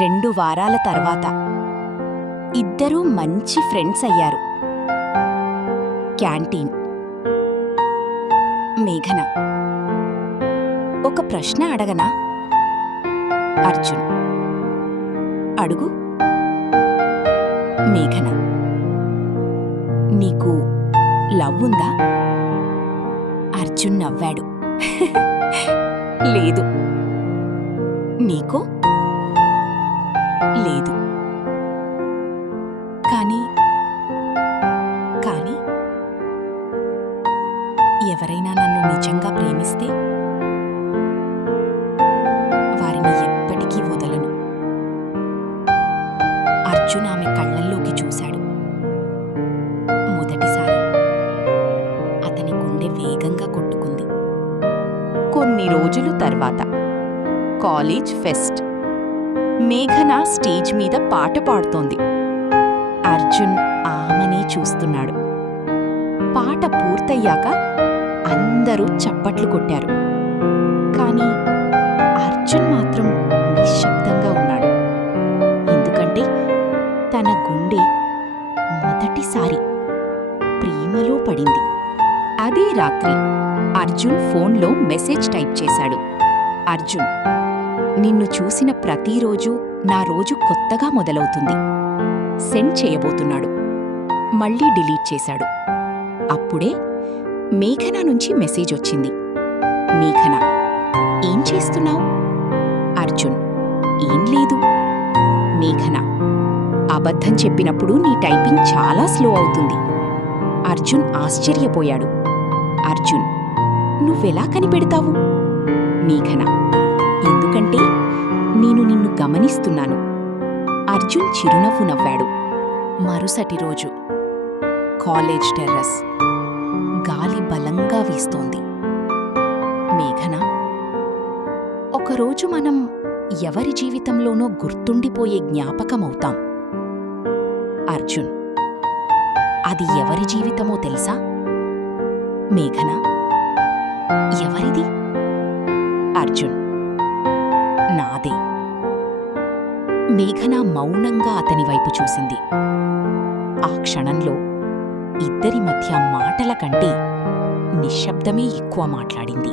2 వారాల తర్వాత ఇద్దరూ మంచి ఫ్రెండ్స్ అయ్యారు. క్యాంటీన్. మేఘన: ఒక ప్రశ్న అడగనా? అర్జున్: అడుగు. మేఘన: నీకు లవ్ ఉందా? అర్జున్ నవ్వాడు. లేదు. నీకో? లేదు. కానీ కానీ ఎవరైనా నన్ను నిజంగా ప్రేమిస్తే వారిని ఎప్పటికీ వదలను. అర్జున్ ఆమె కళ్ళల్లోకి చూశాడు. మొదటిసారి అతని గుండె వేగంగా కొట్టుకుంది. కొన్ని రోజులు తర్వాత కాలేజ్ ఫెస్ట్. మేఘన స్టేజ్ మీద పాట పాడుతోంది. అర్జున్ ఆమెనే చూస్తున్నాడు. పాట పూర్తయ్యాక అందరూ చప్పట్లు కొట్టారు. కాని అర్జున్ మాత్రం నిశ్శబ్దంగా ఉన్నాడు. ఎందుకంటే తన గుండె మొదటిసారి ప్రేమలో పడింది. అదే రాత్రి అర్జున్ ఫోన్లో మెసేజ్ టైప్ చేశాడు. అర్జున్: నిన్ను చూసిన ప్రతిరోజు నా రోజు కొత్తగా మొదలవుతుంది. సెండ్ చేయబోతున్నాడు. మళ్ళీ డిలీట్ చేశాడు. అప్పుడే మేఘన నుంచి మెసేజ్ వచ్చింది. మేఘన: ఏం చేస్తున్నావు? అర్జున్: ఏం లేదు. మేఘన: అబద్ధం చెప్పినప్పుడు నీ టైపింగ్ చాలా స్లో అవుతుంది. అర్జున్ ఆశ్చర్యపోయాడు. అర్జున్: నువ్వెలా కనిపెడతావు? మేఘన: ఎందుకంటే నేను నిన్ను గమనిస్తున్నాను. అర్జున్ చిరునవ్వు నవ్వాడు. మరుసటి రోజు కాలేజ్ టెర్రస్. గాలి బలంగా వీస్తోంది. మేఘన: ఒకరోజు మనం ఎవరి జీవితంలోనో గుర్తుండిపోయే జ్ఞాపకమవుతాం. అర్జున్: అది ఎవరి జీవితమో తెలుసా? మేఘన: ఎవరిది? అర్జున్: నాదే. మేఘన మౌనంగా అతని వైపు చూసింది. ఆ క్షణంలో ఇద్దరి మధ్య మాటల కంటే నిశ్శబ్దమే ఎక్కువ మాట్లాడింది.